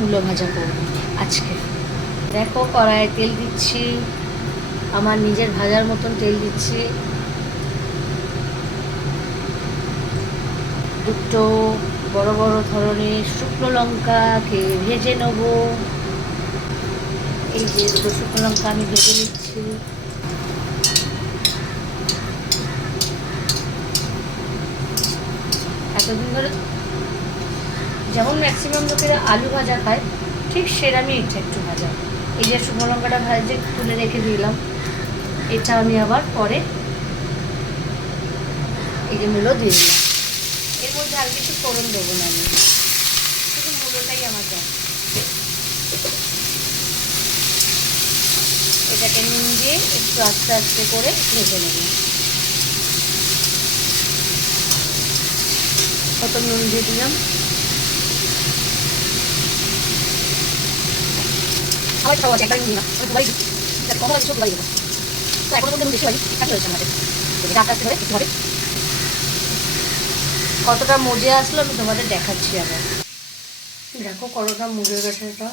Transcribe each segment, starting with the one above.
মূলো ভাজা করব আজকে। দেখো কড়াইয়ে তেল দিচ্ছি, আমার নিজের ভাজার মতন তেল দিচ্ছি। দুটো বড় বড় ধরনের শুকনো লঙ্কাকে ভেজে নেব। এই যে দুটো শুকনো লঙ্কা আমি ভেজে নিচ্ছি। এতদিন ধরে যেমন ম্যাক্সিমাম লোকেরা আলু ভাজা খায়, ঠিক সেরকমই এটা একটু ভাজা। এই যে শুকনো লঙ্কাটা ভাজে, তুলে রেখে দিলাম। এটা আমি আবার পরে এই যে মূলো দিয়ে দিলাম। এর মধ্যে আর কিছু ফোড়ন দেবো না আমি। শুধু মূলোটাই আমার দেয় এটাকে নুন দিয়ে একটু আস্তে আস্তে করে ভেজে নেব। কত নুন দিয়ে দিলাম। সবাই খাওয়া আছে দুবারই দেবো তো এখন পর্যন্ত বেশি বাড়ি কাজ হয়েছে আমাদের। এটা আস্তে আস্তে হবে কতটা মজে আসলো আমি তোমাদের দেখাচ্ছি আবার। দেখো কতটা মজে গেছে এটা।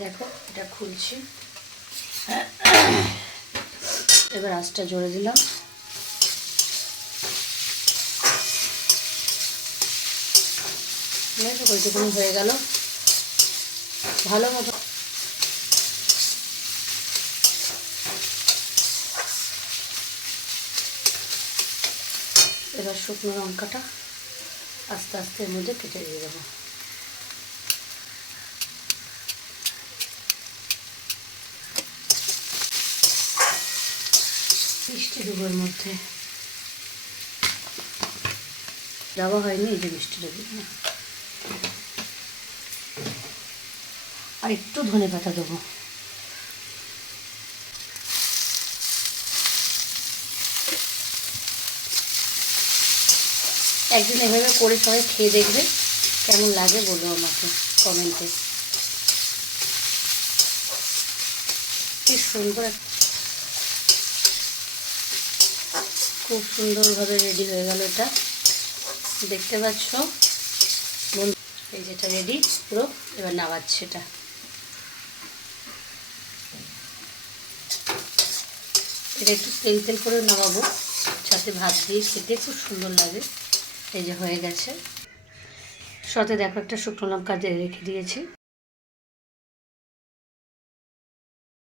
দেখো, এটা খুলছি। এবার আঁচটা জোরে দিলাম। ওইটুকুনি হয়ে গেল। ভালো মতো এবার শুকনো লঙ্কাটা আস্তে আস্তে এর মধ্যে কেটে দিয়ে দেবো। মিষ্টি দেবোর মধ্যে। দেওয়া হয়নি, এই যে মিষ্টি দেবো, না? আর একটু ধনে পাতা দেবো। একদিন এভাবে করে সবাই খেয়ে দেখবে, কেমন লাগে বলো আমাকে কমেন্টে। কি সুন্দর খুব সুন্দরভাবে রেডি হয়ে গেল এটা। দেখতে পাচ্ছ? এই যেটা রেডি পুরো। এবার নামাচ্ছে এটা। এটা একটু তেল তেল করে নামাবো সাথে ভাত দিয়ে খেতে খুব সুন্দর লাগে। এই যে হয়ে গেছে। সাথে দেখো একটা শুকনো লঙ্কা রেখে দিয়েছি।